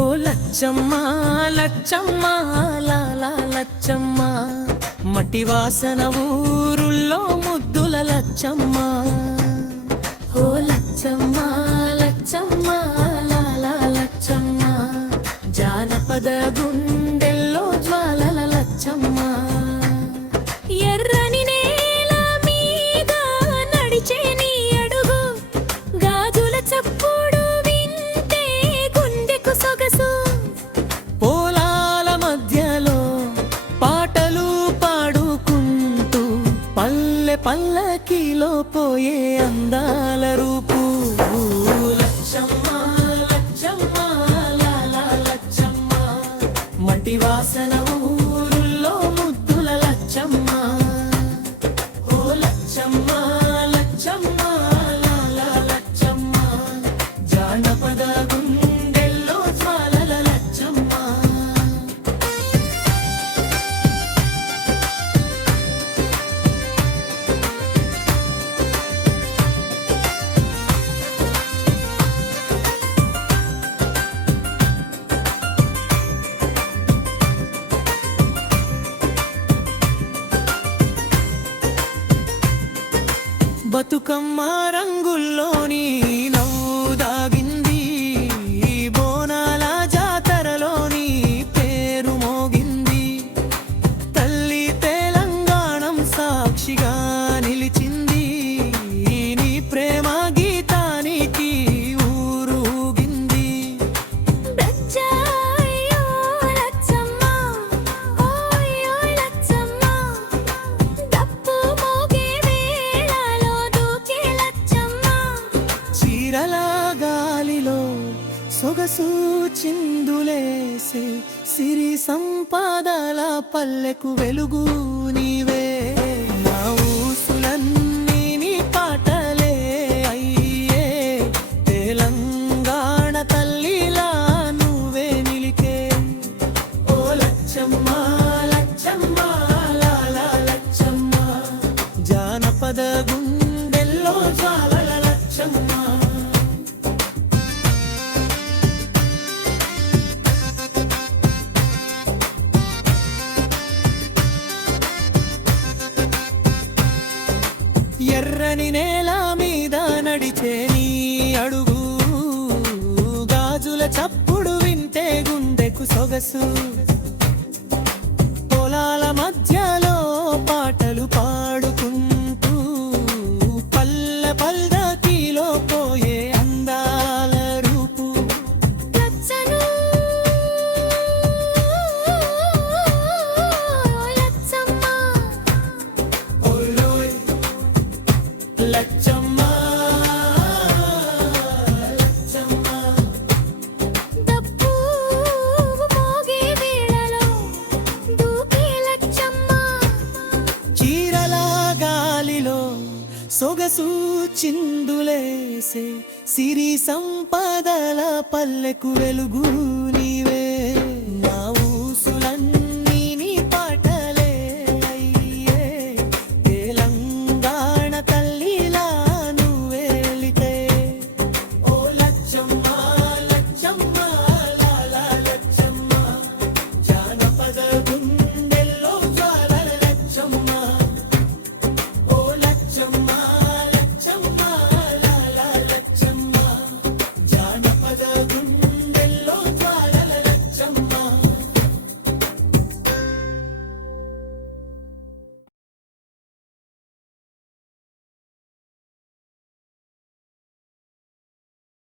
ఓ లచ్చమ్మ లచ్చమ్మ లాలా లచ్చమ్మ, మట్టి వాసన ఊరుల్లో ముద్దుల లచ్చమ్మ. ఓ లచ్చమ్మ లచ్చమ్మ లాలా లచ్చమ్మ, జానపద గుండెల్లో జ్వాలల లచ్చమ్మ. ఎర్రని నేల మీద నడిచే నీ అడుగు, గాజుల చప్పుడు వింటే గుండెకు సొగసు. పొలాల మధ్యలో పాటలు పాడుకుంటూ పల్లె పల్లకిలో పోయే అందాల రూపు. లచ్చమ్మ లచ్చమ్మ లాలా లచ్చమ్మ, మట్టి వాసన ఊరుల్లో ముద్దుల లచ్చమ్మ. ఓ లచ్చమ్మ లచ్చమ్మ లాలా లచ్చమ్మ, జానపద గుండెల్లో జ్వాలల లచ్చమ్మ. బతుకమ్మ రంగుల్లోని నవ్వు దాగింది, బోనాల జాతరలోని పేరు మోగింది. తల్లి తెలంగాణం సాక్షిగా నిలిచింది, నీ ప్రేమ గీతానికి ఊరుగింది. చీరల గాలిలో సొగసు చిందులేసే సిరి సంపదల పల్లెకు వెలుగు నీవే. నా ఊసులన్నీ నీ పాటలే అయ్యే, తెలంగాణ తల్లిలా నువ్వే నిలికే. ఓ లచ్చమ్మ లచ్చమ్మ లాలా లచ్చమ్మ, జానపద గుండెల్లో జ్వాలల లచ్చమ్మ. ఎర్రని నేల మీద నడిచే నీ అడుగు, గాజుల చప్పుడు వింటే గుండెకు సొగసు. పొలాల మధ్యలో పాటలు పాడుకుంటూ పల్లె పల్లకిలో పోయే అందాల రూపు. లచ్చమ్మ లచ్చమ్మ, దప్పు మోగే వేళలో దూకే లచ్చమ్మ. చీరల గాలిలో సొగసు చిందులేసే సిరి సంపదల పల్లెకు వెలుగు